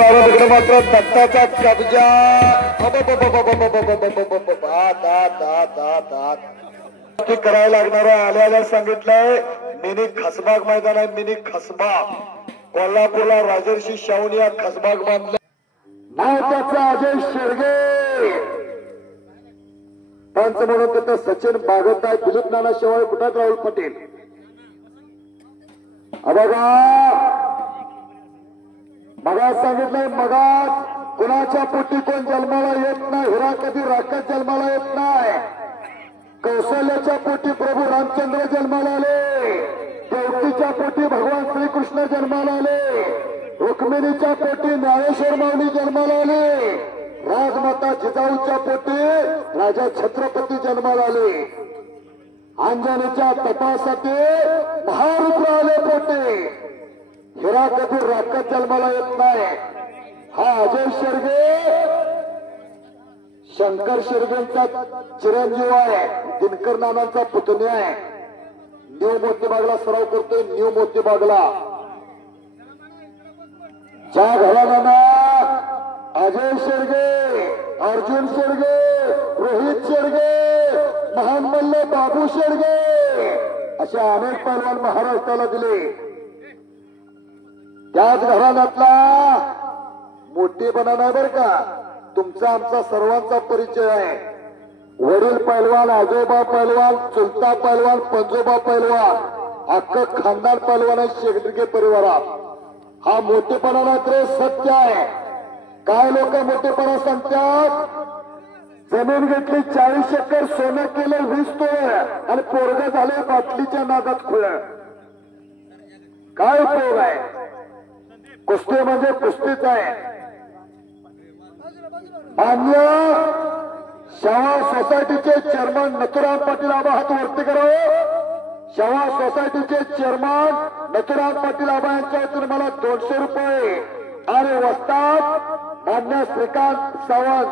राहिला तिकडे मात्र दत्ताचा कब्जा करायला लागणार आहे. आल्याला सांगितलंय मिनी खसबाग मैदान आहे. मिनी खसबाग कोल्हापूरला राजर्षी शाहून या खसबाग बांधला. त्याचा अजय शेरगे पंच म्हणून तिथं सचिन बागवताय. दिलीप नाना शेवाळे कुठात राहुल पटेल बघा सांगितलंय. मगाच कुणाच्या पोटी कोण जन्माला येत नाही. हिरा कधी राखत जन्माला येत नाही. कौशल्याच्या पोटी प्रभू रामचंद्र जन्माला आले. देवकीच्या पोटी भगवान श्रीकृष्ण जन्माला आले. रुक्मिणीच्या पोटी ज्ञानेश्वर माऊली जन्माला आले. राजमाता जिजाऊच्या पोटी राजा छत्रपती जन्माला आले. अंजनीच्या तपासाठी महारुद्र आले पोटे. हिरा कधी राखत जन्माला येत नाही. हा अजय शेरगे शंकर शेरगेंचा चिरंजीव आहे. दिनकर नानांचा पुतण्या आहे. न्यू मोतीबागला सराव करतोय. न्यू मोतीबागला ज्या घराणा अजय शेरगे, अर्जुन शेरगे, रोहित शेरगे, महान मल्ल बाबू शेरगे अशा अनेक पैलवान महाराष्ट्राला दिले. त्याच घराण्यातला मोठेपणा नाही बर का. तुमचा आमचा सर्वांचा परिचय आहे. वडील पैलवान, आजोबा पैलवान, चुलता पैलवान, पंजोबा पैलवान, अख्खं खानदान पैलवान आहे शेगडगे परिवारात. हा मोठेपणा मात्र सत्य आहे. काय लोक मोठेपणा सांगतात. जमीन घेतली 40 एकर, सोनं केलं 20 तोळे आणि पोरग झाले बाटलीच्या नादात खुळ. काय उपयोग आहे. कुस्ती म्हणजे कुस्तीच आहे. मान्य शाळा सोसायटीचे चेअरमन नथुराम पाटील आबा हात वरती करावं. शाळा सोसायटीचे चेअरमन नथुराम पाटील आबा यांच्या वतीने मला 200 रुपये आणि वस्ताद मान्य श्रीकांत सावंत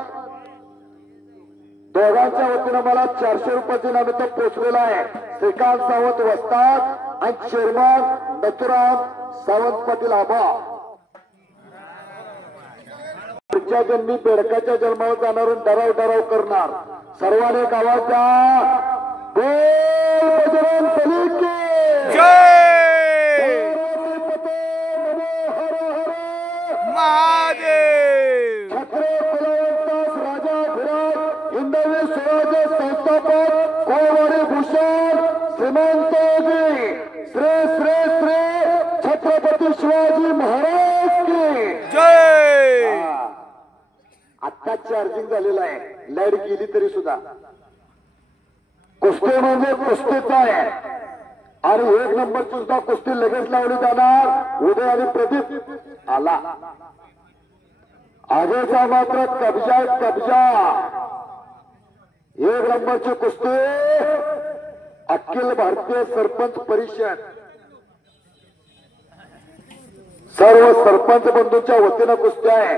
दोघांच्या वतीने मला 400 रुपयाचे नामित पोचलेला आहे. श्रीकांत सावंत वस्ताद आणि चेअरमन नथुराम सावंत पाटील आबा. पुढच्या जन्मी बेडकाच्या जन्मावर जाणार डराव डराव करणार. सर्वांनी गावाच्या बजरंग बली की जय. महादेव छत्रे कुलवंतास राजा विराट हिंदवी स्वराज्य संस्थापक कोळवाडी भूषण श्रीमंत श्री श्री श्री छत्रपती शिवाजी महाराज की जय. आता चार्जिंग झालेला आहे. लाईट गेली तरी सुद्धा कुस्ती म्हणजे कुस्तीच आहे. आणि 1 नंबरची सुद्धा कुस्ती लगेच लावली जाणार. उदय आणि प्रदीप आला. आगेचा मात्र कब्जा कब्जा. 1 नंबरची कुस्ती अखिल भारतीय सरपंच परिषद सर्व सरपंच बंधूंच्या वतीनं कुस्ती आहे.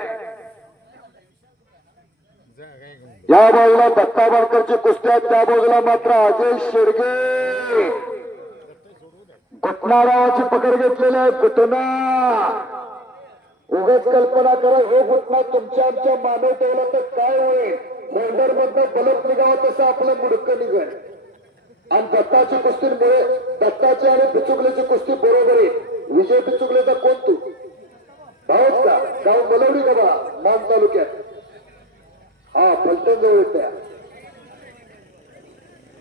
या बाजूला दत्ता बारकरची कुस्ती आहे. त्या बाजूला मात्र अजय शेडगे घटना नावाची पकड घेतलेली आहे. घटना उगाच कल्पना करा. हे घटना तुमच्या आमच्या मानव ठेवला तर काय होईल. होल्डर मधनं गलत निघावं तसं आपलं मुडकं निघेल. आणि दत्ताची कुस्तीमुळे दत्ताची आणि पिचुकल्याची कुस्ती बरोबर आहे. विजय पिचुकल्याचा कोण तू भाऊच का. गाव मलवडी का बा मान तालुक्यात. हा फलटण जवळ त्या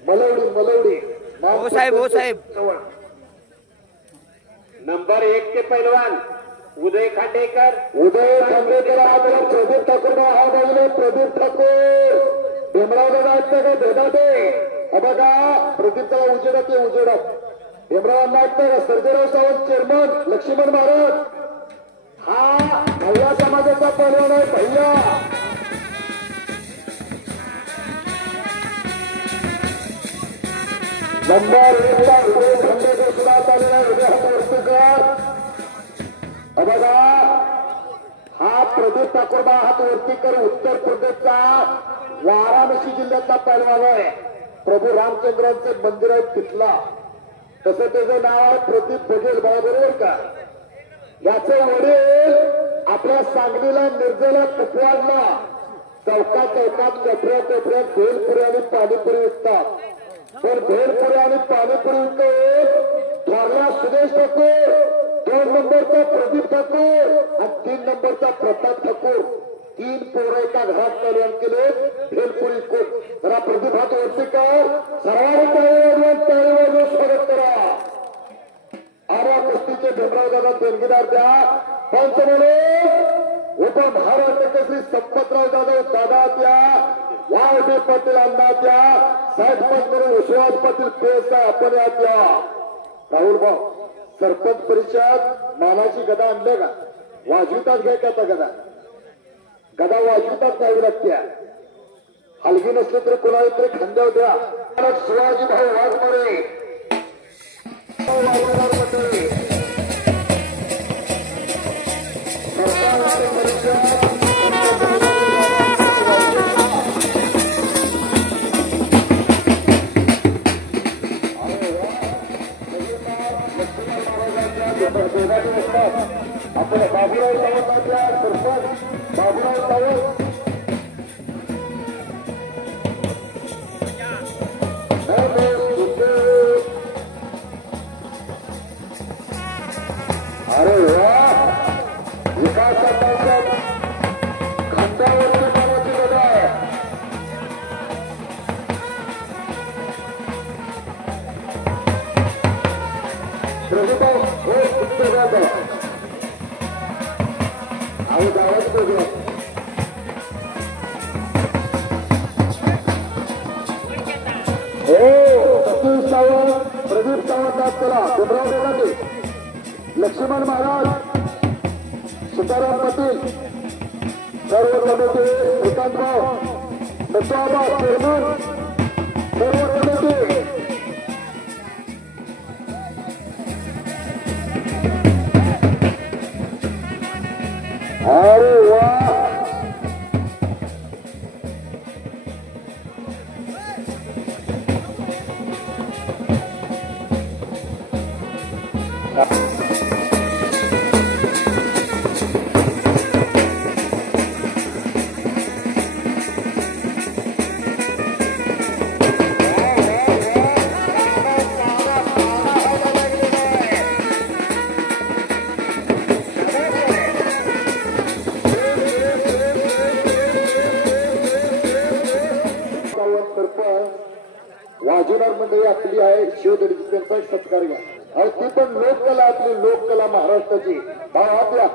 मलवडी हो साहेब नंबर 1 के पैलवान उदय खांडेकर. प्रदीप ठाकूर हा बाजूला प्रदीप ठाकूर भीमराव दादा ऐकता का भेटा बघा. प्रदीपचा उजेडात भीमरावांना ऐकता का. सर्जेराव सावंत चेअरमन लक्ष्मण महाराज. हा भैया समाजाचा पैलवान आहे. भैया नंबर 1 ला उदय खांडेकर सुद्धा आलेला. उदय हात वरती कर. बघा हा प्रदीप ठाकूर हात वरती कर. उत्तर प्रदेशचा वाराणसी जिल्ह्यातला पैलवान आहे. प्रभू रामचंद्रांचं मंदिर आहे तिथला. तसं त्याचं नाव आहे प्रदीप बघेल. बरोबर का. याचे वडील आपल्या सांगलीला मिरजेला कुपवाडला चौकात कोपऱ्यात भेलपुरी आणि पाणीपुरी विकतात पण भेलपुरी आणि पाणीपुरी विकत थोरला सुदेश ठाकूर 2 नंबरचा प्रदीप ठाकूर आणि 3 नंबरचा प्रताप ठाकूर 3 पोरं एका घरात कल्याण केले भेलपुरी विकून जरा प्रदीप हात वरती कर सर्वांनी टाळी स्वागत करा आरा कुस्तीचे भीमराव दादा देणगीदार द्या पंच म्हणून उपमहाराष्ट्र केसरी संपतराव जाधव दादा द्या वाय पाटील अण्णा द्या साहेब म्हणून विश्वास पाटील पेस आपण या द्या राहुल भाऊ सरपंच परिषद मानाची गदा आणले का वाजवितात घ्या का गदा वाजवितात द्यावी लागते हलगी नसली तरी कुणाला तरी खांद्यावर द्या शिवाजी भाऊ वाघमोरे आपण बाबूराव सावंतांच्या सरपंच बाबूराव सावंत अरे वा विकासाच्या खांद्यावरची कामाची गदा आहे प्रभुभाऊ हो पुस्तकात आम्ही गावात बघूया हो सतीश सावंत प्रदीप सावंत चला भीमराव देवाचे लक्ष्मण महाराज सीताराम पाटील सर्व कमिटी श्रीकांतराव दत्ताबा चेअरमन सर्व कमिटी अरे वा वाजवणार मंडळी आपली आहे शिवदडीची त्यांचा एक सत्कार घ्या आणि ती पण लोककला आपली लोककला महाराष्ट्राची भाव आपल्या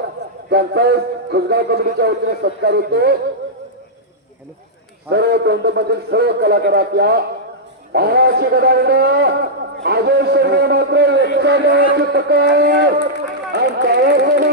त्यांचा एक खुसगाव कमिटीच्या वतीने सत्कार होतो सर्व तोंडमधील सर्व कलाकार आपल्या महाराष्ट्र गदाविनं आदेश मात्र एकच्या नावाची तक्रार आणि